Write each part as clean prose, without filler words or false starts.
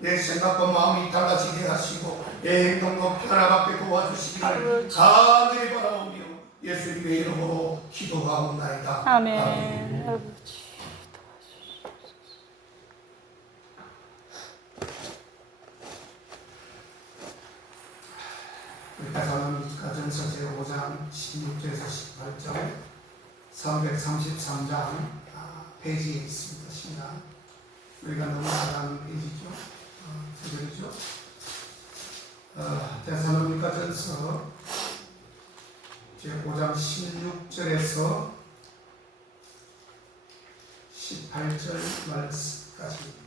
내 생각과 마음이 달라지게 하시고 내 행동도 변화받게 도와주시기를 간절히 바라오며 예수님의 이름으로 기도하옵나이다. 아멘. 우리 가정서 제5장 16절에서 18절 333장 페이지에 있습니다. 신랑 우리가 너무 나가는 페이지죠. 구절이죠. 데살로니가전서 제5장 16절에서 18절 말씀까지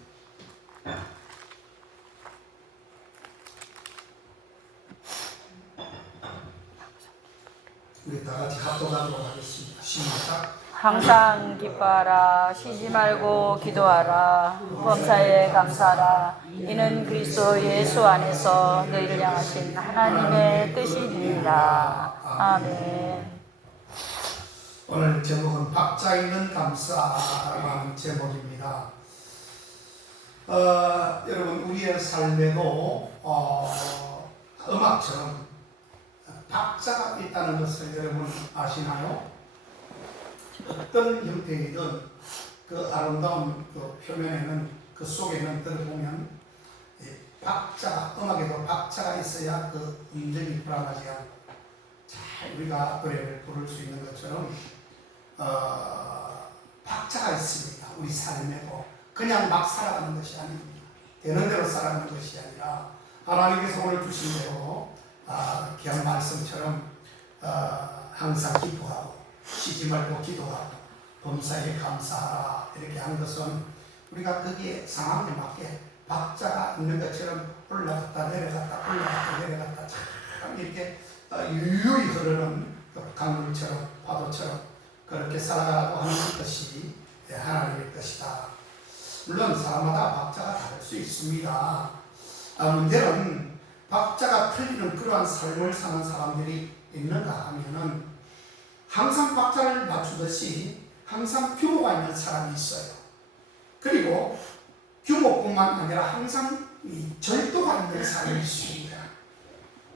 우리 다 같이 합독하도록 하겠습니다. 시작. 항상 기뻐하라. 쉬지 말고 기도하라. 범사에 감사하라. 이는 그리스도 예수 안에서 너희를 향하신 하나님의 뜻이니라. 아멘. 오늘 제목은 박자 있는 감사라는 제목입니다. 여러분 우리의 삶에도 음악처럼 박자가 있다는 것을 여러분 아시나요? 어떤 형태이든 그 아름다운 그 표면에는 그 속에는 들어보면 박자가 음악에도 박자가 있어야 그 음정이 불안하지 않고 잘 우리가 노래를 부를 수 있는 것처럼 박자가 있습니다. 우리 삶에도 그냥 막 살아가는 것이 아닙니다. 되는 대로 살아가는 것이 아니라 하나님께서 오늘 주신 대로 귀한 말씀처럼 항상 기뻐하고 쉬지 말고 기도하고 범사에 감사하라 이렇게 한 것은 우리가 거기에 상황에 맞게 박자가 있는 것처럼 올라갔다 내려갔다 올라갔다 내려갔다 참 이렇게 유유히 흐르는 강물처럼 파도처럼 그렇게 살아가라고 하는 것이 하나님의 뜻이다. 물론 사람마다 박자가 다를 수 있습니다. 문제는 박자가 틀리는 그러한 삶을 사는 사람들이 있는가 하면은 항상 박자를 맞추듯이 항상 규모가 있는 사람이 있어요. 그리고 규모뿐만 아니라 항상 절도가 있는 사람이 있습니다.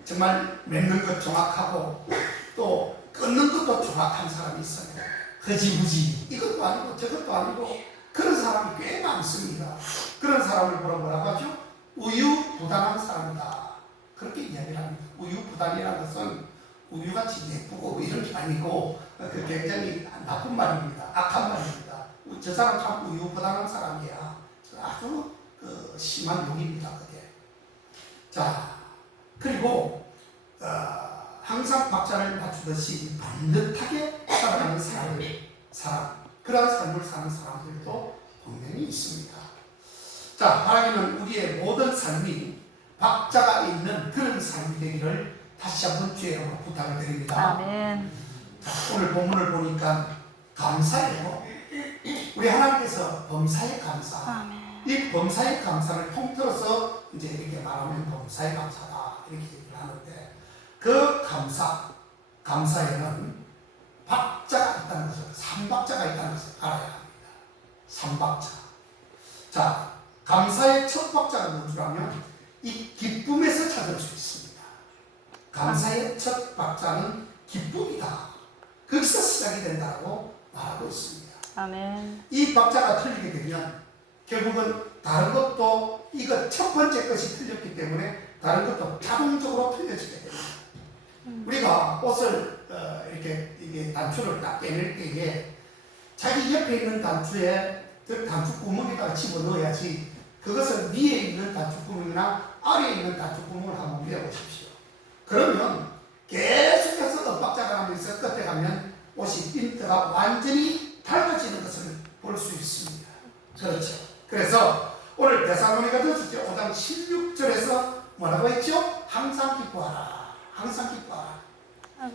정말 맺는 것 정확하고 또 끊는 것도 정확한 사람이 있어요. 흐지부지 이것도 아니고 저것도 아니고 그런 사람이 꽤 많습니다. 그런 사람을 보러 뭐라고 하죠? 우유부단한 사람이다. 그렇게 이야기를 합니다. 우유부단이라는 것은 우유같이 예쁘고 이런 게 아니고 그 굉장히 나쁜 말입니다. 악한 말입니다. 저 사람 참 우유부단한 사람이야. 아주 심한 욕입니다. 그게. 자, 그리고 항상 박자를 맞추듯이 반듯하게 살아가는 사람 그런 삶을 사는 사람들도 분명히 있습니다. 자, 바라기는 우리의 모든 삶이 박자가 있는 그런 삶이 되기를 다시 한번 주의 이름으로 부탁을 드립니다. 아멘. 자, 오늘 본문을 보니까 감사예요. 우리 하나님께서 범사에 감사. 아멘. 이 범사에 감사를 통틀어서 이제 이렇게 말하면 범사에 감사다 이렇게 얘기를 하는데 그 감사에는 박자가 있다는 것을, 3박자가 있다는 것을 알아야 합니다. 3박자. 자, 감사의 첫 박자가 뭔지라면 이 기쁨에서 찾을 수 있습니다. 감사의 첫 박자는 기쁨이다. 거기서 시작이 된다고 말하고 있습니다. 아멘. 이 박자가 틀리게 되면 결국은 다른 것도 이거 첫 번째 것이 틀렸기 때문에 다른 것도 자동적으로 틀려지게 됩니다. 우리가 옷을 이게 단추를 딱 꿰낼 때에 자기 옆에 있는 단추에 그 단추 구멍에다가 집어넣어야지 그것을 위에 있는 단추 구멍이나 아래에 있는 단추 구멍을 한번 밀어보십시오. 그러면 계속해서 엇박자가 나면서 끝에 가면 옷이 핀트가 완전히 달라지는 것을 볼 수 있습니다. 그렇죠. 그래서 오늘 데살로니가전서 5장 16절에서 뭐라고 했죠? 항상 기뻐하라. 항상 기뻐하라.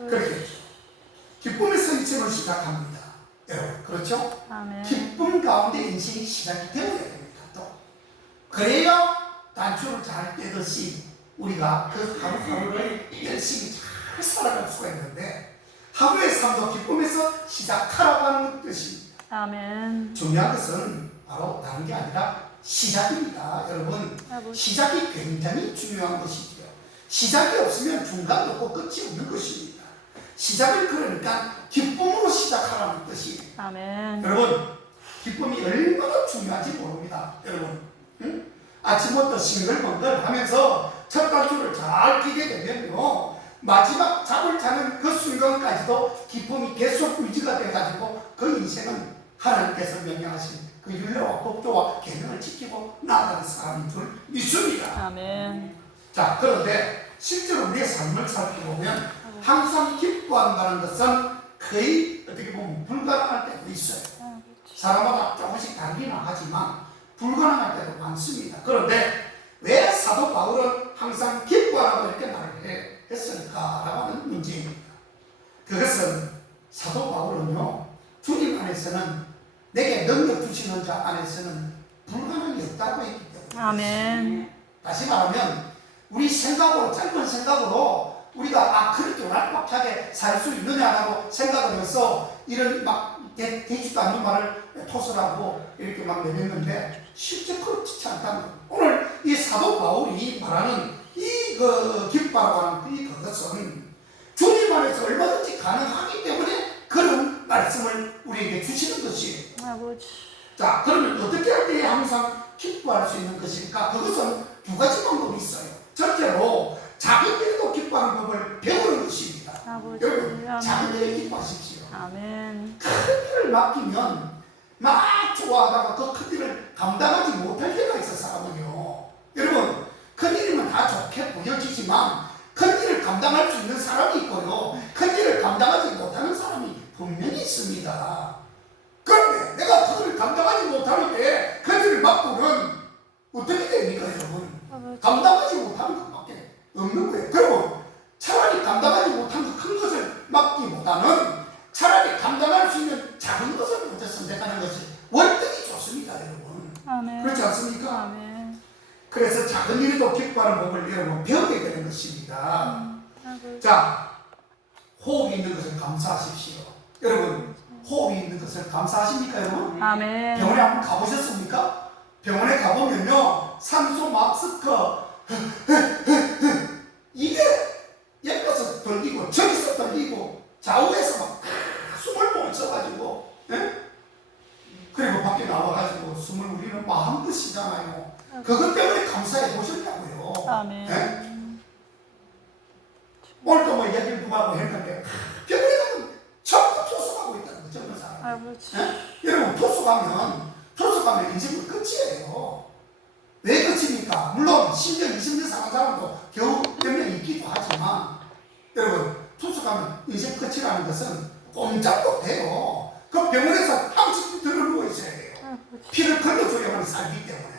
그렇게 했죠. 기쁨에서 인생을 시작합니다. 여러분, 그렇죠? 아멘. 기쁨 가운데 인생이 시작이 되어야 됩니다. 또 그래야 단추를 잘 떼듯이 우리가 그 하루하루를 열심히 잘 살아갈 수가 있는데 하루의 삶도 기쁨에서 시작하라고 하는 뜻입니다. 아멘. 중요한 것은 바로 다른 게 아니라 시작입니다. 여러분, 시작이 굉장히 중요한 것이지요. 시작이 없으면 중간도 없고 끝이 없는 것입니다. 시작을 그러니까 기쁨으로 시작하라는 뜻이에요. 아멘. 여러분, 기쁨이 얼마나 중요한지 모릅니다. 여러분, 응? 아침부터 싱글벙글 하면서 첫 단추를 잘 끼게 되면요, 마지막 잠을 자는 그 순간까지도 기쁨이 계속 유지가 돼가지고 그 인생은 하나님께서 명령하신 그 율례와 법도와 계명을 지키고 나아가는 사람인 줄 믿습니다. 아멘. 자, 그런데 실제로 우리의 삶을 살펴보면 항상 기뻐한다는 것은 거의 어떻게 보면 불가능할 때도 있어요. 사람마다 조금씩 다르긴 하지만 불가능할 때도 많습니다. 그런데 왜 사도 바울은 항상 기뻐하라고 이렇게 말을 했을까라고 하는 문제입니다. 그것은 사도 바울은요, 주님 안에서는 내게 능력 주시는 자 안에서는 불가능이 없다고 했기 때문에. 아멘. 다시 말하면 우리 생각으로, 짧은 생각으로 우리가 그렇게 완벽하게 살 수 있느냐라고 생각을 해서 이런 막 되지도 않는 말을 토설하고 이렇게 막 내뱉는데 실제 그렇지 않다는 거예요. 오늘 이 사도 바울이 말하는 기뻐라고 하는 그것은 주님 안에서 얼마든지 가능하기 때문에 그런 말씀을 우리에게 주시는 것이에요. 아버지. 자, 그러면 어떻게 할 때 항상 기뻐할 수 있는 것일까? 그것은 두 가지 방법이 있어요. 첫째로 작은 일도 기뻐하는 법을 배우는 것입니다. 아버지. 여러분, 아멘. 작은 일에 기뻐하십시오. 아멘. 큰 일을 맡기면 막 좋아하다가 그 큰 일을 감당하지 못할 때가 있어, 사람은요. 여러분, 큰 일이면 다 좋게 보여지지만 큰 일을 감당할 수 있는 사람이 있고요, 큰 일을 감당하지 못하는 사람이 분명히 있습니다. 그런데 내가 그걸 감당하지 못하는데 그 일을 맡고는 어떻게 됩니까, 여러분? 감당하지 못하는 것밖에 없는 거예요. 그리고 차라리 감당하지 못한 그 큰 것을 맡기보다는 차라리 감당할 수 있는 작은 것을 먼저 선택하는 것이 월등히 좋습니다, 여러분. 아멘. 그렇지 않습니까? 아멘. 그래서 작은 일에도 기뻐하는 법을 여러분 배우게 되는 것입니다. 아버지. 자, 호흡이 있는 것을 감사하십시오. 여러분, 호흡이 있는 것을 감사하십니까, 여러분? 아멘. 병원에 한번 가보셨습니까? 병원에 가보면요, 산소 마스크 이게 옆에서 떨리고 저기서 떨리고 좌우에서 막 숨을 못 쉬어가지고, 그리고 밖에 나와가지고 숨을 우리는 마음껏 쉬잖아요. 그것 때문에 감사해 보셨다고요. 아멘. 오늘도 뭐 얘기를 누가 하고 했는데 병원에 가면 전부 투숙하고 있다는 거죠, 그 사람. 아버지. 여러분, 투숙하면 인생은 끝이에요. 왜 끝입니까? 물론 10년, 20년 사는 사람도 겨우 몇 명 있기도 하지만, 여러분, 투숙하면 인생 끝이라는 것은 꼼짝도 돼요. 그 병원에서 항상 들어 누워 있어야 돼요. 피를 걸러줘야만 살기 때문에.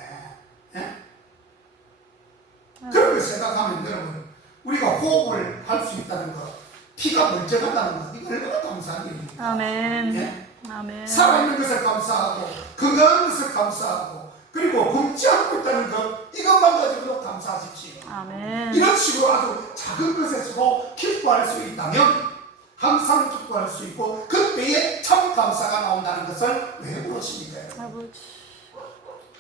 그런 걸 생각하면 여러분, 우리가 호흡을 할 수 있다는 것, 피가 멀쩡하다는 것, 이거 얼마나 감사한 일입니까? 아멘. 아멘. 살아있는 것을 감사하고 건강한 것을 감사하고 그리고 굶지 않고 있다는 것, 이것만 가지고도 감사하십시오. 아멘. 이런 식으로 아주 작은 것에서도 기뻐할 수 있다면 항상 기뻐할 수 있고 그때에 참 감사가 나온다는 것을 왜 모르십니까? 아버지.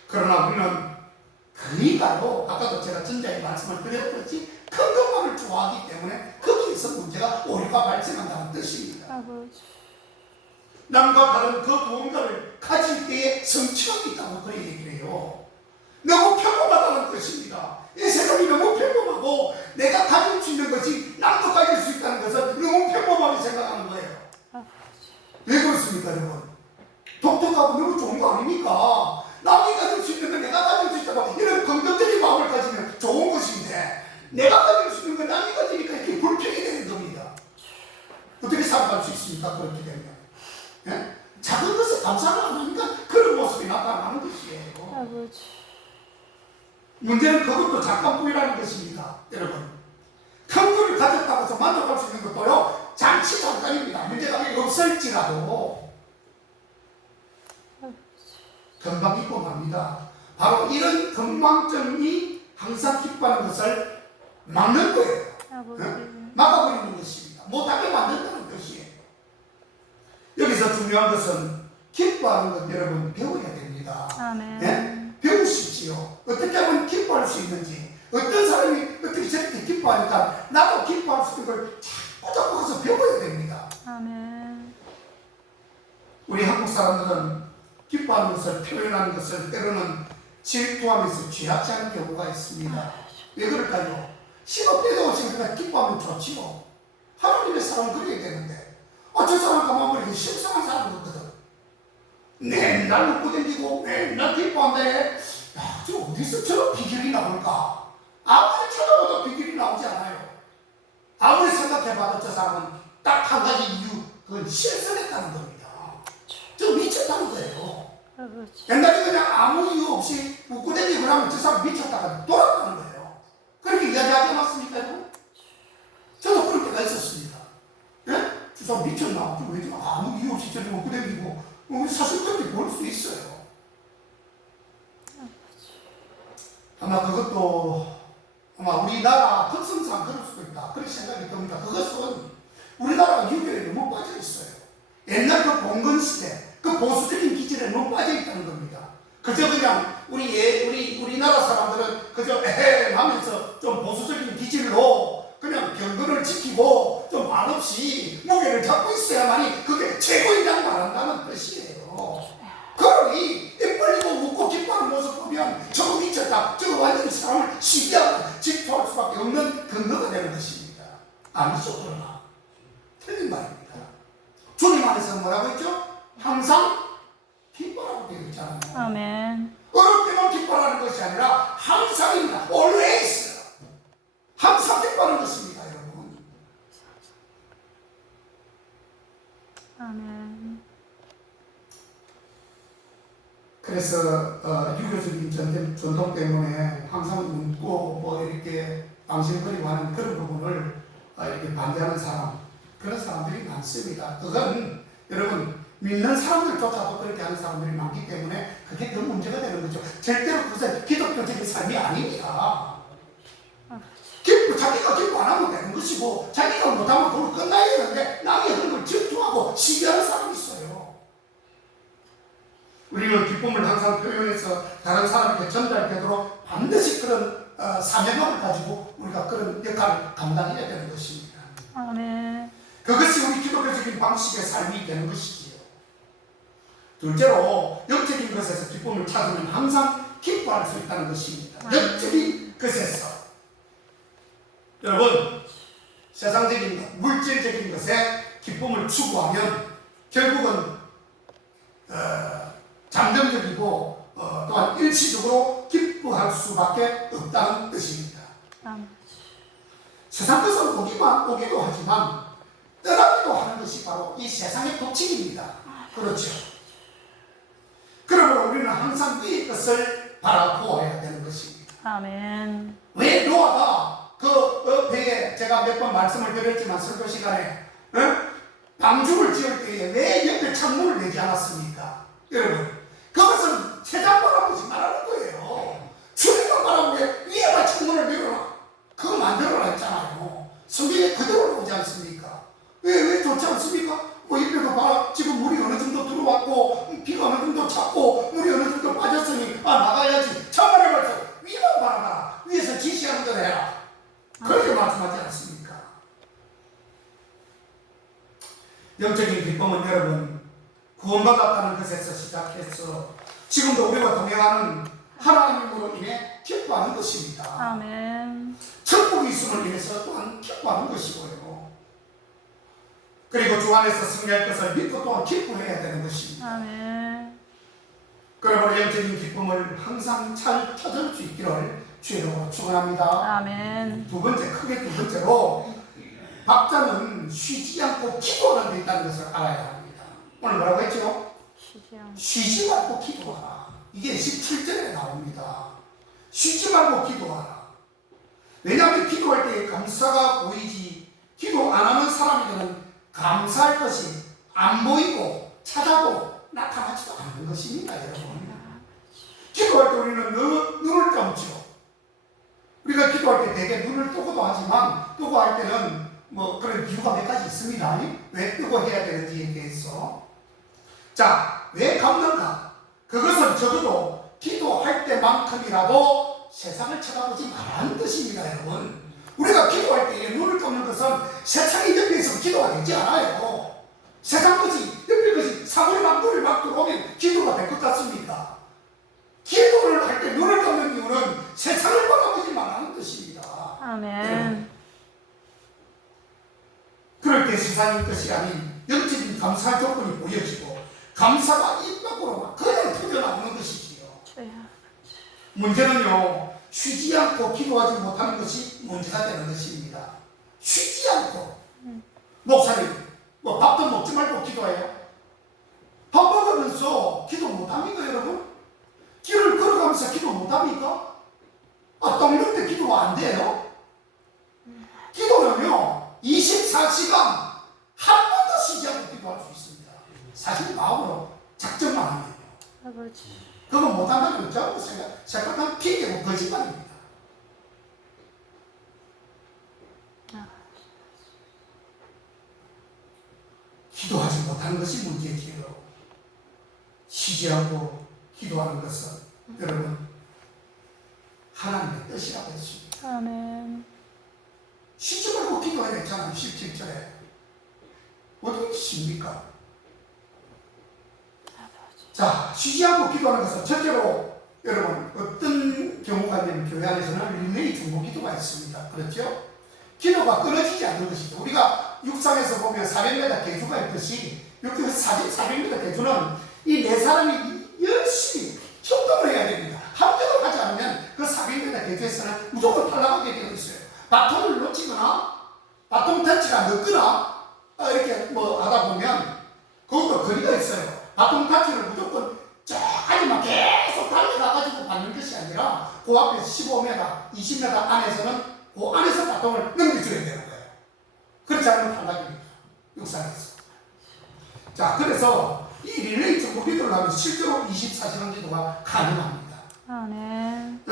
그러나 우리는 그니까요, 아까도 제가 전자에 말씀을 드렸듯이 큰 것만을 좋아하기 때문에 거기에서 문제가 오류가 발생한다는 뜻입니다. 아버지. 남과 다른 그 무언가를 가질 때에 성취감이 있다고 그렇게 얘기를 해요. 너무 평범하다는 뜻입니다. 이 세상이 너무 평범하고 내가 가질 수 있는 것이 남도 가질 수 있다는 것은 너무 평범하게 생각하는 거예요. 왜 그렇습니까, 여러분? 독특하고 너무 좋은 거 아닙니까? 남이 가질 수 있는 걸 내가 가질 수 있다고 이런 긍정적인 마음을 가지면 좋은 것인데 내가 가질 수 있는 걸 남이 가지니까 이렇게 불평이 되는 겁니다. 어떻게 살아갈 수 있습니까, 그렇게 되면? 예? 작은 것에 감사를 안 하니까 그런 모습이 나타나는 것이에요. 아버지. 문제는 그것도 잠깐뿐이라는 것입니다, 여러분. 큰 거를 가졌다고 해서 만족할 수 있는 것도요, 잠시 잠깐입니다. 문제가 없을지라도 금방 잊고 맙니다. 바로 이런 건망증이 항상 기뻐하는 것을 막는 거예요. 막아버리는 것입니다. 못하게 만든다는 것이에요. 여기서 중요한 것은 기뻐하는 것 여러분 배워야 됩니다. 아멘. 네? 배우십시오. 어떻게 하면 기뻐할 수 있는지, 어떤 사람이 어떻게 저렇게 기뻐하니까 나도 기뻐할 수 있는 걸 자꾸 가서 배워야 됩니다. 아멘. 우리 한국 사람들은 기뻐하는 것을 표현하는 것을 때로는 질투하면서 취하지 않은 경우가 있습니다. 왜 그럴까요? 시도 때도 없이 그냥 기뻐하면 좋지요. 하나님의 사람은 그래야 되는데, 저 사람 가만 보니까 실상한 사람이거든. 맨날 웃고 댕기고 맨날 기뻐한데, 야, 저 어디서 저런 비결이 나올까? 아무리 찾아봐도 비결이 나오지 않아요. 아무리 생각해봐도 저 사람은 딱 한 가지 이유, 그건 실성했다는 겁니다. 저 미쳤다는 거예요. 옛날에 그냥 아무 이유 없이 웃고 댕기고 하면 저 사람 미쳤다가 돌아가는 거예요. 그렇게 이야기하지 않았습니까? 저도 그럴 때가 있었습니다. 예? 저 사람 미쳤나? 왜 아무 이유 없이 저렇게 웃고 댕기고, 사실 그렇게 볼 수 있어요. 아마 그것도 우리나라 특성상 그럴 수도 있다. 그렇게 생각이 듭니다. 그것은 우리나라가 유교에 너무 빠져 있어요. 옛날 그 봉건 시대, 그 보수적인 기질에 너무 빠져 있다는 겁니다. 그저 그냥 우리나라 사람들은 그저 에헤 하면서 좀 보수적인 기질로 그냥 경건을 지키고 좀 말없이 무게를 잡고 있어야만이 그게 최고이라고 말한다는 뜻이에요. 그러니 입 벌리고 웃고 기뻐하는 모습 보면 저거 미쳤다, 저거 완전히 사람을 시기하고 질투할 수밖에 없는 근거가 되는 것입니다. 아니죠. 그러나 틀린 말입니다. 주님 안에서 뭐라고 했죠? 항상 기뻐라고 되어 있잖아요. 아멘. 어릴 때만 기뻐하는 것이 아니라 항상입니다. always. 항상 기뻐하는 것입니다, 여러분. 아멘. 그래서 유교적인 전통 때문에 항상 웃고 뭐 이렇게 앙심거리고 하는 그런 부분을 이렇게 반대하는 사람, 그런 사람들이 많습니다. 그건 여러분 믿는 사람들조차도 그렇게 하는 사람들이 많기 때문에 그게 더 문제가 되는 거죠. 절대로 그것은 기독교적인 삶이 아닙니다. 자기가 기뻐 안 하면 되는 것이고, 자기가 못하면 그걸 끝나야 되는데 남이 그런 걸 질투하고 시기하는 사람이 있어요. 우리는 기쁨을 항상 표현해서 다른 사람에게 전달되도록 반드시 그런 사명감을 가지고 우리가 그런 역할을 감당해야 되는 것입니다. 아멘. 그것이 우리 기독교적인 방식의 삶이 되는 것이지요. 둘째로 영적인 것에서 기쁨을 찾으면 항상 기뻐할 수 있다는 것입니다. 영적인 것에서. 여러분, 세상적인 것, 물질적인 것에 기쁨을 추구하면 결국은 잠정적이고 또한 일시적으로 기뻐할 수밖에 없다는 뜻입니다. 세상 것은 오기도 하지만 떠나기도 하는 것이 바로 이 세상의 법칙입니다. 그렇죠. 그러므로 우리는 항상 위의 것을 바라보아야 되는 것입니다. 아멘. 왜 노아가 그 배에 제가 몇 번 말씀을 드렸지만 설교 시간에 방주를 지을 때에 왜 옆에 창문을 내지 않았습니까? 여러분, 그것은 세상 바라보지 말라는 거예요. 주님만 바라보게 위에만 창문을 내려놔. 그거 만들어라 했잖아요. 성경에 그대로 나오지 않습니까? 왜 좋지 않습니까? 뭐 옆에도 봐라. 지금 물이 어느 정도 들어왔고 비가 어느 정도 찼고 물이 어느 정도 빠졌으니 나가야지. 창문을 걸쳐 위만 바라봐라. 위에서 지시하는 대로 해라. 그렇게 말씀하지 않습니까? 영적인 기쁨은 여러분 구원받았다는 것에서 시작해서 지금도 우리가 동행하는 하나님으로 인해 기뻐하는 것입니다. 아멘. 천국이 있음을 인해서 또한 기뻐하는 것이고요. 그리고 주 안에서 승리할 것을 믿고 또한 기뻐해야 되는 것입니다. 아멘. 그러므로 영적인 기쁨을 항상 잘 찾을 수 있기를 주로 축원합니다. 아멘. 크게 두 번째로 박자는 쉬지 않고 기도하는 데 있다는 것을 알아야 합니다. 오늘 뭐라고 했죠? 쉬지 말고 기도하라. 이게 17절에 나옵니다. 쉬지 말고 기도하라. 왜냐하면 기도할 때 감사가 보이지 기도 안 하는 사람에게는 감사할 것이 안 보이고 찾아도 나타나지도 않는 것입니다. 여러분, 기도할 때 우리는 눈을 감죠. 우리가 기도할 때 되게 눈을 뜨고도 하지만 뜨고 할 때는 뭐 그런 이유가 몇 가지 있습니다. 왜 뜨고 해야 되는지에 대해서. 자, 왜 감는가? 그것은 적어도 기도할 때만큼이라도 세상을 쳐다보지 말라는 뜻입니다, 여러분. 우리가 기도할 때 눈을 감는 것은 세상이 옆에 있어 기도가 되지 않아요. 세상 것이 옆에 것이 사물이 막 눈을 막 들어오면 기도가 될 것 같습니까? 기도를 할 때 눈을 감는 이유는 세상을 바라보지 말라는 뜻입니다. 아멘. 그럴 때 세상의 것이 아닌 영적인 감사 조건이 보여지고 감사가 입 밖으로 막 그냥 터져나오는 것이지요. 주여. 문제는요, 쉬지 않고 기도하지 못하는 것이 문제가 되는 것입니다. 쉬지 않고. 목사님, 뭐 밥도 먹지 말고 기도해요? 밥 먹으면서 기도 못합니까, 여러분? 길을 걸어가면서 기도 못합니까? 똥 누울 때 기도가 안 돼요? 기도는요, 24시간 한 번도 쉬지 않고 기도할 수 있습니다. 사실 마음으로 작정만 하면요. 아버지. 그거 못한다면 전부 생각한 핑계고 거짓말입니다. 기도하지 못하는 것이 문제지요. 쉬지 않고 기도하는 것은 여러분 하나님의 뜻이라고 했습니다. 아멘. 쉬지 말고 기도해야 했잖아요. 17절에. 어떻게 쉽니까? 자, 쉬지 않고 기도하는 것은 첫째로 여러분 어떤 경우가 있냐면 교회 안에서는 릴레이 중보 기도가 있습니다. 그렇죠? 기도가 끊어지지 않는 것이죠. 우리가 육상에서 보면 400m 개주가 있듯이 여기 400m 개주는 이 네 사람이 열심히 협동을 해야 됩니다. 합력을 하지 않으면 그 400m 개주에서는 무조건 탈락하게 되어 있어요. 바통을 놓치거나 바통 터치가 늦거나 이렇게 뭐 하다 보면 그것도 거리가 있어요. 바통 터치를 무조건 저까지만 계속 달려가가지고 받는 것이 아니라 그 앞에 15m, 20m 안에서는 그 안에서 바통을 넘겨줘야 되는 거예요. 그렇지 않으면 탈락입니다. 육상에서. 자, 그래서 이 릴레이 중보 기도를 하면 실제로 24시간 기도가 가능합니다. 아멘.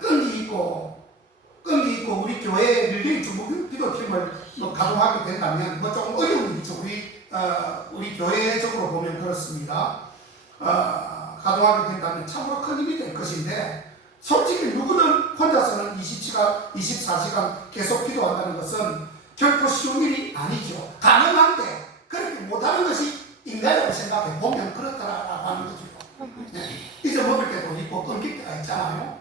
끈기 있고 우리 교회 릴레이 중보 기도팀을 뭐 가동하게 된다면 뭐 조금 어려움이 있죠. 우리 교회적으로 보면 그렇습니다. 가동하게 된다면 참으로 큰 힘이 될 것인데 솔직히 누구든 혼자서는 24시간 계속 기도한다는 것은 결코 쉬운 일이 아니죠. 가능한데 그렇게 못하는 것이 인간이라고 생각해 보면 그렇다라고 하는 거죠. 네. 잊어먹을 때도 있고 끊길 때가 있잖아요.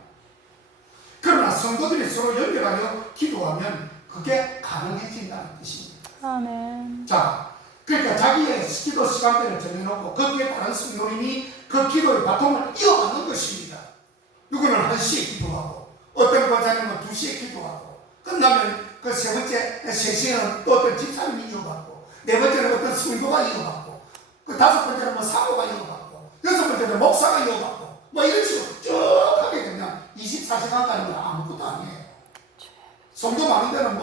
그러나 성도들이 서로 연결하여 기도하면 그게 가능해진다는 뜻입니다. 아멘. 자, 그러니까 자기의 기도 시간대를 정해놓고 거기에 다른 성도님이 그 기도의 바통을 이어가는 것입니다. 누구는 1시에 기도하고 어떤 권사님은 2시에 기도하고 끝나면 그 세 번째 3시에는 또 어떤 집사님이 이어받고 네 번째는 어떤 성도가 이어받고 그 다섯 번째는 뭐 사모가 이어받고 여섯 번째는 목사가 이어받고 뭐 이런 식으로 쭉 하게 되면 24시간까지는 아무것도 아니에요. 성도 많은 데는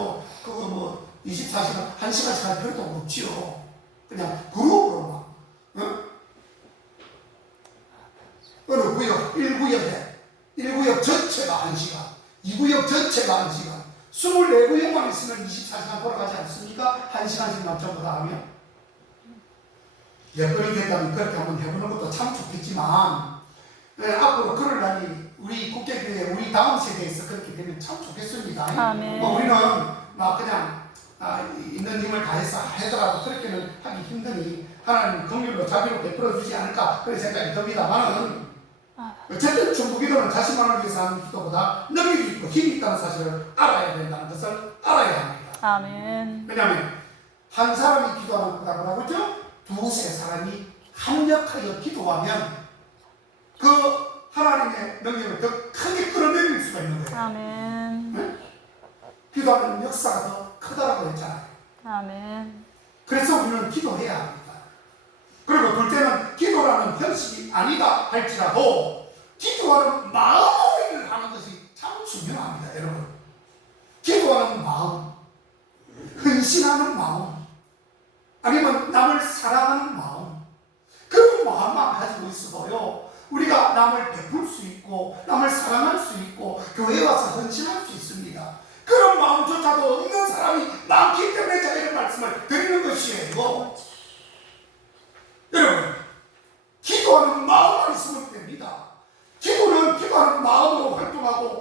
그거 뭐 24시간, 1시간씩 할 필요도 없지요. 그냥 그룹으로 막, 어느 구역, 1구역 전체가 1시간, 2구역 전체가 1시간, 24구역만 있으면 24시간 돌아가지 않습니까? 1시간씩만 전부 다 하면. 여건이 된다면 그렇게 한번 해보는 것도 참 좋겠지만, 앞으로 그럴 날이 우리 국제교회, 우리 다음 세대에서 그렇게 되면 참 좋겠습니다. 아멘. 우리는 막 그냥 있는 힘을 다해서 하더라도 그렇게는 하기 힘드니 하나님 긍휼로 자비로 베풀어 주지 않을까 그런 생각이 듭니다만은 어쨌든 중보기도는 자신만을 위해서 하는 기도보다 능력이 있고 힘이 있다는 사실을 알아야 된다는 것을 알아야 합니다. 아멘. 왜냐하면 한 사람이 기도하는 것보다 뭐라고 했죠? 두세 사람이 합력하여 기도하면 그 하나님의 능력을 더 크게 끌어내릴 수가 있는 거예요. 아멘. 네? 기도하는 역사가 더 크다라고 했잖아요. 아멘. 그래서 우리는 기도해야 합니다. 그리고 둘째는 기도라는 형식이 아니다 할지라도 기도하는 마음을 하는 것이 참 중요합니다, 여러분. 기도하는 마음, 헌신하는 마음, 아니면 남을 사랑하는 마음, 그런 마음만 가지고 있어도요, 우리가 남을 베풀 수 있고, 남을 사랑할 수 있고, 교회에 와서 헌신할 수 있습니다. 그런 마음조차도 없는 사람이 많기 때문에 제가 이런 말씀을 드리는 것이에요. 여러분, 기도하는 마음만 있으면 됩니다. 기도는 기도하는 마음으로 활동하고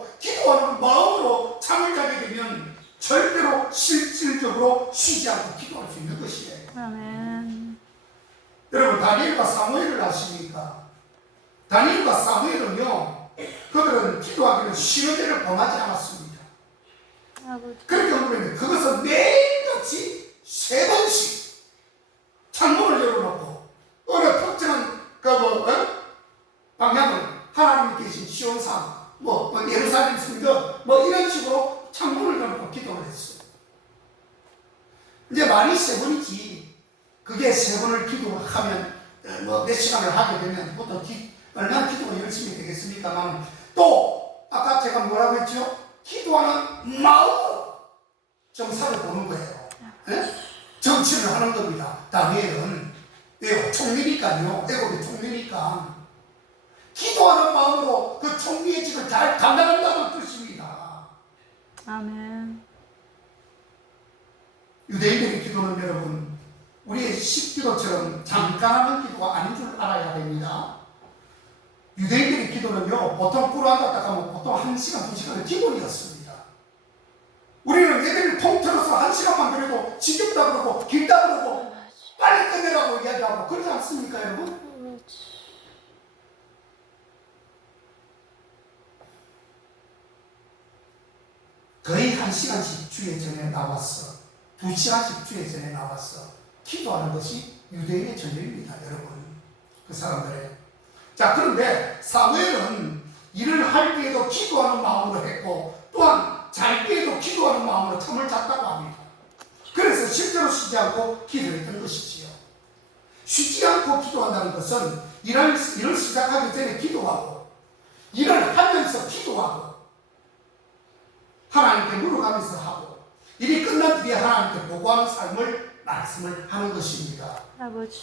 기도하는 마음으로 잠을 자게 되면 절대로 실질적으로 쉬지 않고 기도할 수 있는 것이에요. 아멘. 여러분, 다니엘과 사무엘을 아십니까? 다니엘과 사무엘은요, 그들은 기도하기는 쉬는 데를 범하지 않았습니다. 아버지. 그렇게 하면 그것은 매일같이 3번씩 창문을 열어놓고 어느 특정한 방향을 하나님이 계신 시온산, 예루살렘 성전, 이런 식으로 창문을 열어놓고 기도를 했어요. 이제 말이 3번이지, 그게 3번을 기도하면, 몇 시간을 하게 되면, 보통 얼마나 기도가 열심히 되겠습니까만, 또, 아까 제가 뭐라고 했죠? 기도하는 마음으로 정사를 보는 거예요. 네? 정치를 하는 겁니다. 다니엘은. 왜요? 총리니까요. 애국의 총리니까. 기도하는 마음으로 그 총리의 직을 잘 감당한다는 뜻입니다. 아멘. 유대인들의 기도는 여러분, 우리의 식기도처럼 잠깐 하는 기도가 아닌 줄 알아야 됩니다. 유대인들의 기도는요, 보통 꿀 앉았다 하면 보통 1시간, 2시간의 기본이었습니다. 우리는 예배를 통틀어서 1시간만 그래도 지겹다 그러고, 길다 그러고, 빨리 끝내라고 이야기하고, 그러지 않습니까, 여러분? 거의 1시간씩 주의 전에 나왔어. 2시간씩 주의 전에 나왔어. 기도하는 것이 유대인의 전쟁입니다, 여러분. 그 사람들의. 자, 그런데 사무엘은 일을 할 때에도 기도하는 마음으로 했고, 또한 잘 때에도 기도하는 마음으로 잠을 잤다고 합니다. 그래서 실제로 쉬지 않고 기도했던 것이지요. 쉬지 않고 기도한다는 것은 일을 시작하기 전에 기도하고, 일을 하면서 기도하고, 하나님께 물어가면서 하고, 일이 끝난 뒤에 하나님께 보고하는 삶을 말씀을 하는 것입니다. 아버지.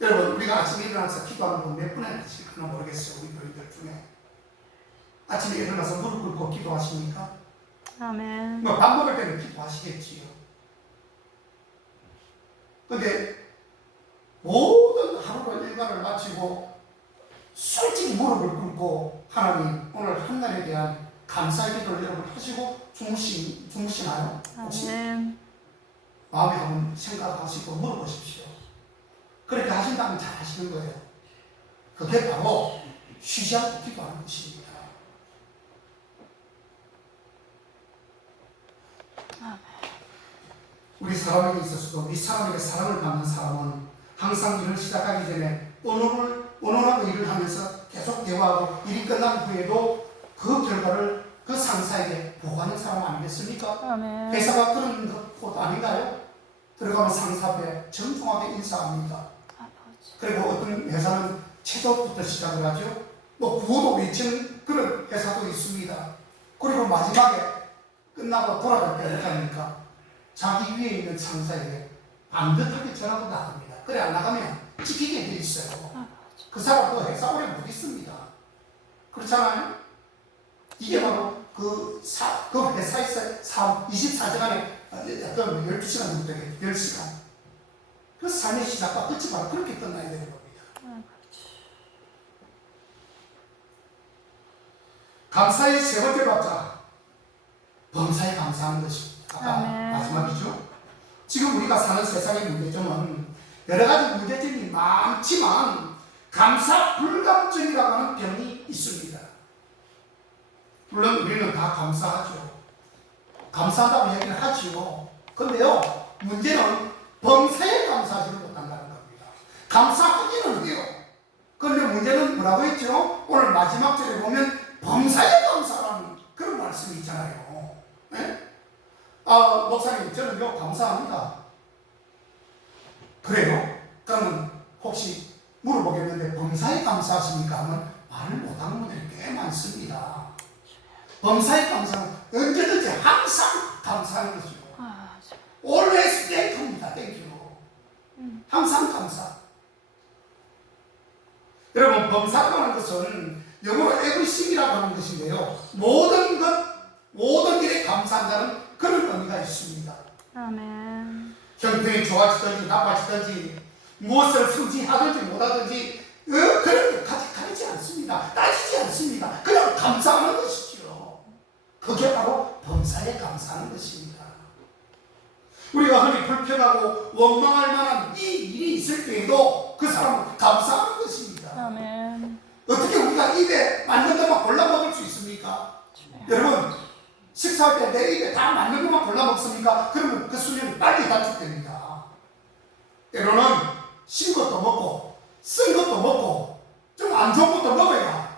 여러분, 우리가 아침에 일어나서 기도하는 분 몇 분이나 계실까나 모르겠어요. 우리 교인들 중에 아침에 일어나서 무릎 꿇고 기도하십니까? 아멘. 밥 먹을 때는 기도하시겠지요. 근데 모든 하루를 일과를 마치고 솔직히 무릎을 꿇고 하나님, 오늘 한 날에 대한 감사의 기도를 여러분 하시고 주무시나요? 혹시? 아멘. 마음에 한번 생각하시고 물어보십시오. 그렇게 하신다면 잘 하시는 거예요. 그게 바로 쉬지 않고 기도하는 것입니다. 우리 사람에게 있어서도 이 사람에게 사랑을 받는 사람은 항상 일을 시작하기 전에 언어하고 일을 하면서 계속 대화하고 일이 끝난 후에도 그 결과를 그 상사에게 보고하는 사람 아니겠습니까? 아멘. 회사가 그런 것도 아닌가요? 들어가면 상사 앞에 정중하게 인사합니다. 아버지. 그리고 어떤 회사는 최저부터 시작을 하죠. 구호도 외치는 그런 회사도 있습니다. 그리고 마지막에 끝나고 돌아갈 때 어떻게 합니까? 자기 위에 있는 상사에게 반듯하게 전하고 나갑니다. 그래 안 나가면 찍히게 돼 있어요. 그 사람도 회사 오래 못 있습니다. 그렇잖아요? 이게 바로 그 회사에서 24시간에 12시간 정도 되게 10시간. 그 삶의 시작과 끝이 바로 그렇게 끝나야 되는 겁니다. 감사의 3번째 박자, 범사에 감사하는 것입니다. 아까 마지막이죠. 지금 우리가 사는 세상의 문제점은 여러 가지 문제점이 많지만 감사 불감증이라고 하는 병이 있습니다. 물론 우리는 다 감사하죠. 감사한다고 얘기를 하지요. 근데요, 문제는 범사에 감사하지를 못한다는 겁니다. 감사하기는 해요. 그런데 문제는 뭐라고 했죠? 오늘 마지막 절에 보면 범사에 감사라는 그런 말씀이 있잖아요. 네? 목사님, 저는요, 감사합니다. 그래요? 그러면 혹시 물어보겠는데, 범사에 감사하십니까? 하면 말을 못하는 분들이 꽤 많습니다. 범사에 감사는 언제든지 항상 감사하는 것이고, always thank입니다. thank you. 항상 감사. 여러분, 범사라고 하는 것은 영어로 everything이라고 하는 것인데요. 모든 일에 감사한다는 그런 의미가 있습니다. 아멘. 형편이 좋아지든지 나빠지든지 무엇을 승진하든지 못하든지 그런 게 가리지 않습니다. 따지지 않습니다. 그냥 감사하는 것이죠. 그게 바로 범사에 감사하는 것입니다. 우리가 흔히 불평하고 원망할 만한 이 일이 있을 때에도 그 사람은 감사하는 것입니다. 아멘. 어떻게 우리가 입에 맞는 것만 골라 먹을 수 있습니까? 여러분, 식사할 때 내 입에 다 맞는 것만 골라 먹습니까? 그러면 그 수명이 빨리 단축됩니다. 때로는 신 것도 먹고 쓴 것도 먹고 좀 안 좋은 것도 먹어야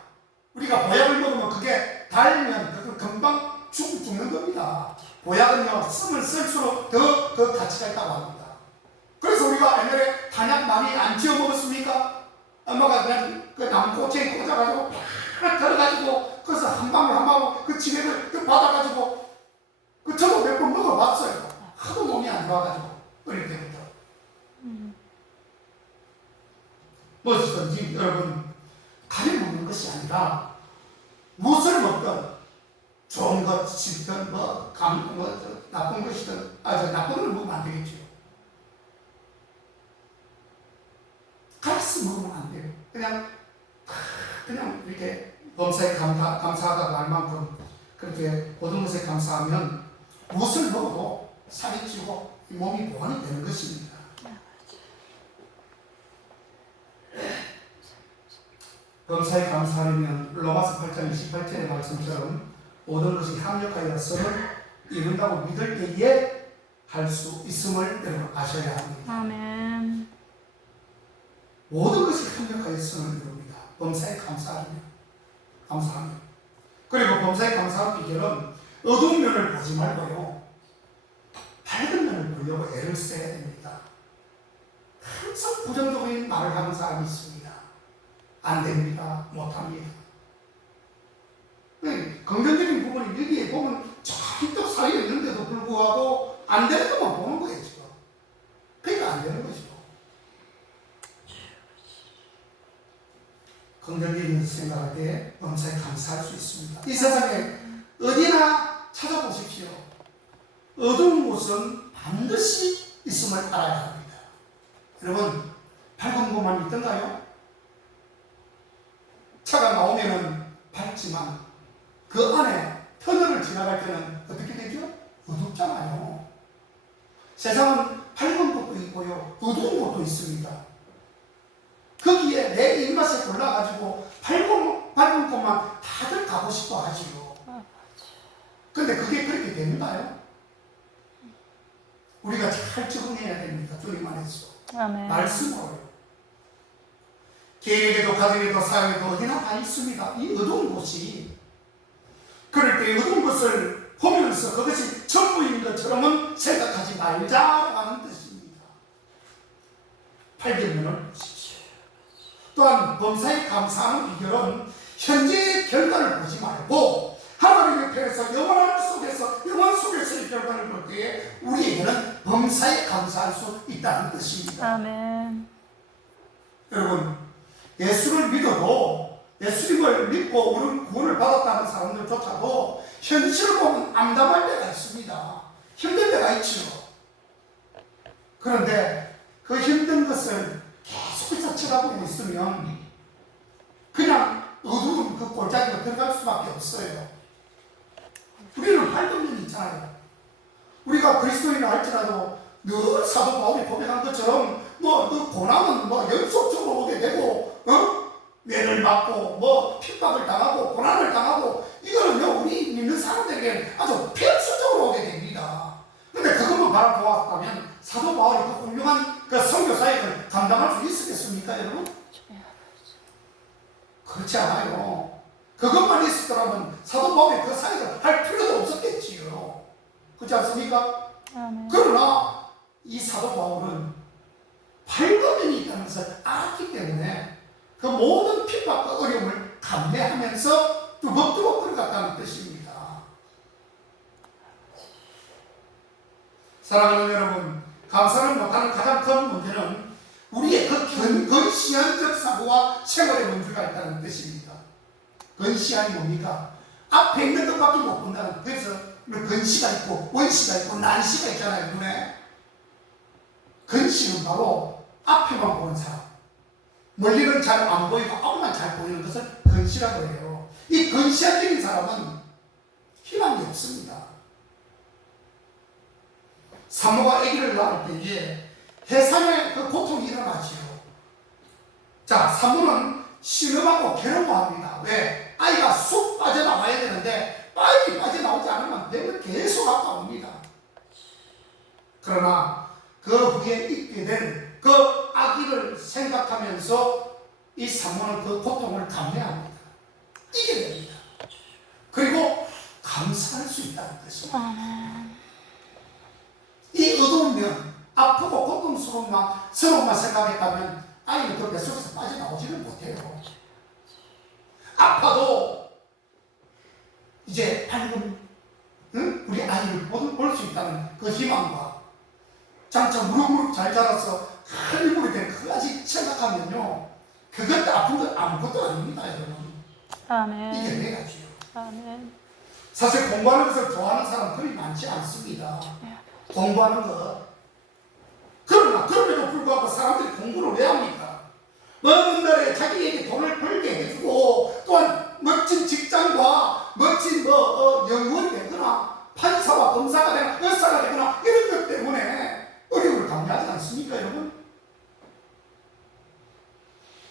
우리가 보약을 먹으면 그게 달면 그건 금방 죽는 겁니다. 보약은요, 쓰면 쓸수록 더 그 가치가 있다고 합니다. 그래서 우리가 옛날에 단약 많이 안 지어 먹었습니까? 엄마가 그냥 그 나무꼬챙이 꽂아가지고 팍 들어가지고 그래서 한 방울 한 방울 그 지혜를 그 받아가지고 그 저도 몇 번 먹어봤어요. 하도 몸이 안 좋아가지고 어릴 때부터. 무엇이든지 여러분 가려 먹는 것이 아니라 무엇을 먹든 좋은 것이든 나쁜 것이든 나쁜 걸 먹으면 안 되겠죠. 가르쳐 먹으면 안 돼요. 그냥 이렇게 범사에 감사하다고 할 만큼 그렇게 모든 것에 감사하면 무엇을 먹어도 살이 찌고 몸이 보완이 되는 것입니다. 범사에 감사하려면 로마서 8장 28절의 말씀처럼 모든 것이 합력하여서는 이룬다고 믿을 때에 할 수 있음을 여러분 아셔야 합니다. 아멘. 모든 것이 합력하여서는 이룹니다. 범사에 감사하면. 그리고 범사에 감사한 비결은 어두운 면을 보지 말고요, 밝은 면을 보려고 애를 써야 됩니다. 항상 부정적인 말을 하는 사람이 있습니다. 안 됩니다. 못합니다. 긍정적인 부분이 여기에 보면 저쪽 사이에 있는데도 불구하고 안 되는 것만 보는 거예요, 지금. 그러니까 안 되는 거죠. 긍정적인 생각할 때 범사에 감사할 수 있습니다. 이 세상에 어디나 찾아보십시오. 어두운 곳은 반드시 있음을 알아야 합니다. 여러분, 밝은 곳만 있던가요? 차가 나오면은 밝지만 그 안에 터널을 지나갈 때는 어떻게 되죠? 어둡잖아요. 세상은 밝은 곳도 있고요, 어두운 곳도 있습니다. 거기에 내 입맛에 골라가지고 밝은 곳만 다들 가고 싶어 하지요. 근데 그게 그렇게 됩니다요? 우리가 잘 적응해야 됩니다. 주님 안에서. 아멘. 말씀으로요. 개인에게도 가정에도 사회에도 어디나 다 있습니다. 이 어두운 곳이. 그럴 때 어두운 것을 보면서 그것이 전부인 것처럼은 생각하지 말자라고 하는 뜻입니다. 밝은 면을 보십시오. 또한 범사에 감사하는 비결은 현재의 결과를 보지 말고 하나님의 편에서 영원 속에서의 결과를 볼 때에 우리에게는 범사에 감사할 수 있다는 뜻입니다. 아멘. 여러분, 예수를 믿어도 예수님을 믿고 우리 구원을 받았다는 사람들조차도 현실을 보면 암담할 때가 있습니다. 힘들 때가 있죠. 그런데 그 힘든 것을 계속해서 쳐다보고 있으면 그냥 어두운 그 골짜기로 들어갈 수밖에 없어요. 우리는 밝은 면이 있잖아요. 우리가 그리스도인을 할지라도 늘 사도 바울이 고백한 것처럼 그 고난은 연속적으로 오게 되고 매를 맞고 핍박을 당하고 고난을 당하고 이거는요 우리 믿는 사람들에게 아주 필수적으로 오게 됩니다. 근데 그것만 바라보았다면 사도 바울이 그 훌륭한 그 선교 사역을 감당할 수 있었겠습니까, 여러분? 그렇지 않아요. 그것만 있었더라면 사도 바울이 그 사역을 할 필요도 없었겠지요. 그렇지 않습니까? 아멘. 그러나 이 사도 바울은 밝은 면이 있다는 것을 알았기 때문에 그 모든 핍박과 어려움을 감내하면서 뚜벅뚜벅 들어갔다는 뜻입니다. 사랑하는 여러분, 감사를 못하는 가장 큰 문제는 우리의 그 근시안적 사고와 생활의 문제가 있다는 뜻입니다. 근시안이 뭡니까? 앞에 있는 것밖에 못 본다는. 그래서 근시가 있고 원시가 있고 난시가 있잖아요, 눈에. 근시는 바로 앞에만 보는 사람, 멀리는 잘 안 보이고 앞만 잘 보이는 것을 근시라고 해요. 이 근시안적인 사람은 희망이 없습니다. 산모가 아기를 낳을 때에 해산의 그 고통이 일어나지요. 자, 산모는 신음하고 괴로워합니다. 왜? 아이가 쑥 빠져나와야 되는데 빨리 빠져나오지 않으면 병은 계속 아파옵니다. 그러나 그 후에 있게 된 그 아기를 생각하면서 이 산모는 그 고통을 감내합니다. 이겨냅니다. 그리고 감사할 수 있다는 것입니다. 아멘. 이 어두운 면, 아프고 고통스러움만 생각했다면 아이는 그 뱃속에서 빠져나오지는 못해요. 아파도 이제 밝은 우리 아이를 볼 수 있다는 그 희망과 장차 무럭무럭 잘 자라서 큰 인물이 된 그까지 생각하면요, 그것도 아픈 건 아무것도 아닙니다, 여러분. 아멘. 이겨내야지요. 아멘. 사실 공부하는 것을 좋아하는 사람들이 많지 않습니다. 공부하는 것. 그러나 그럼에도 불구하고 사람들이 공부를 왜 합니까? 먼 날에 자기에게 돈을 벌게 해주고 또한 멋진 직장과 멋진 연구원이 되거나 판사와 검사가 되거나 의사가 되거나 이런 것 때문에 어려움을 감내하지 않습니까, 여러분?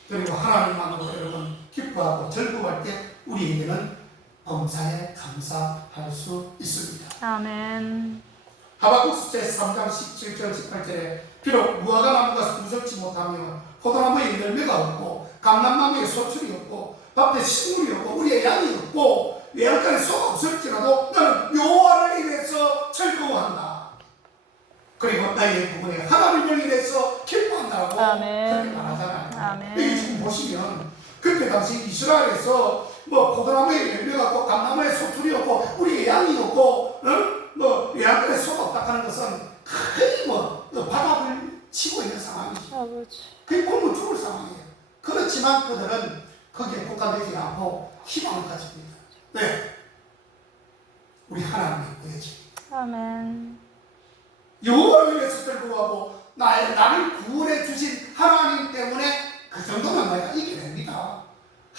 그리고 하나님만으로 여러분 기뻐하고 즐거워할 때 우리에게는 범사에 감사할 수 있습니다. 아멘. 하박국 제 3장 17절 18절에 비록 무화과 나무가 무섭지 못하며 포도나무에 열매가 없고 감람나무에 소출이 없고 밭에 식물이 없고 우리의 양이 없고 외양간에 소가 없을지라도 나는 여호와를 인해서 즐거워한다. 그리고 나의 부분에 하나님을 인해서 기뻐한다고 아멘. 그렇게 말하잖아요. 아멘. 여기 지금 보시면 그때 당시 이스라엘에서 포도나무에 열매가 없고 감나무에 소출이 없고 우리의 양이 없고 외양간에 소가 없다 하는 것은 거의 바닥을 치고 있는 상황이죠. 아버지. 그게 굶어 죽을 상황이에요. 그렇지만 그들은 거기에 국한되지 않고 희망을 가집니다. 왜? 우리 하나님의 구해집니다. 아멘. 여호와를 위해서 즐거워하고 나를 구원해 주신 하나님 때문에 그 정도면 내가 이겨냅니다.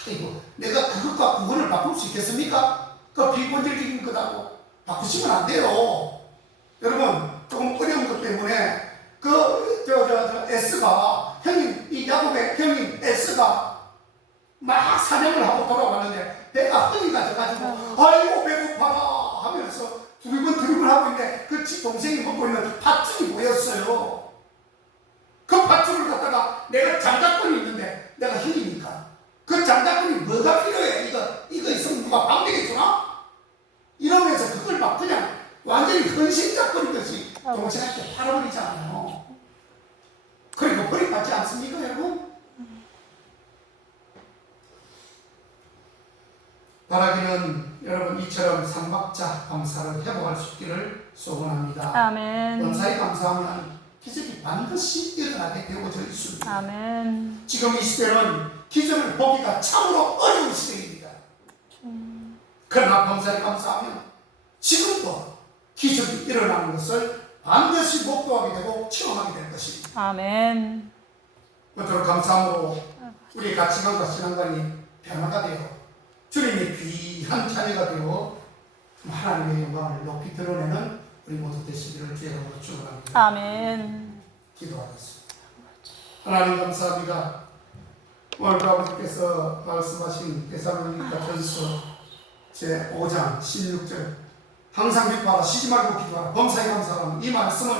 아이고, 내가 그것과 구원을 바꿀 수 있겠습니까? 그 비본질적인 거다고 바꾸시면 안 돼요. 여러분, 조금 어려운 것 때문에 S가 형님, 이 야곱의 형님 S가 막 사냥을 하고 돌아왔는데 배가 허리가 져가지고 아이고 배고파라 하면서 두리번 하고 있는데 그 동생이 먹고 있는 팥죽이 보였어요. 그 팥죽을 갖다가 내가 장작권이 있는데 내가 형이니까 그 장작권이 뭐가 필요해? 이거 있으면 누가 방대게 주나? 이러면서 그걸 막 그냥 완전히 헌신작거리듯이 동생한테 팔아버리잖아요. 그리고 버림받지 않습니까, 여러분? 바라기는 여러분 이처럼 삼박자 감사를 회복할 수 있기를 소원합니다. 아멘. 원사에 감사하면 기적이 반드시 일어나게 되어져 있습니다. 아멘. 지금 이 시대는 기적을 보기가 참으로 어려운 시대입니다. 그러나 범사에 감사하면 지금도 기적이 일어나는 것을 반드시 목도하게 되고 체험하게 될 것입니다. 아멘. 그토록 감사함으로 우리 가치관과 신앙관이 변화가 되어 주님의 귀한 자녀가 되어 하나님의 영광을 높이 드러내는 우리 모두 되시기를 주의 이름으로 축원합니다. 아멘. 기도하겠습니다. 하나님 감사합니다. 오늘 아버지께서 말씀하신 데살로니가 전서 제5장 16절 항상 기뻐하라 쉬지 말고 기도하라 범사에 감사하라 이 말씀을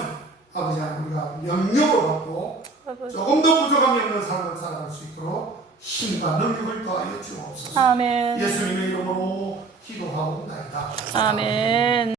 아버지 하나님 우리가 명령으로 받고 조금 더 부족함이 없는 삶을 살아갈 수 있도록 힘과 능력을 더하여 주옵소서. 아멘. 예수님의 이름으로 기도하옵나이다. 아멘.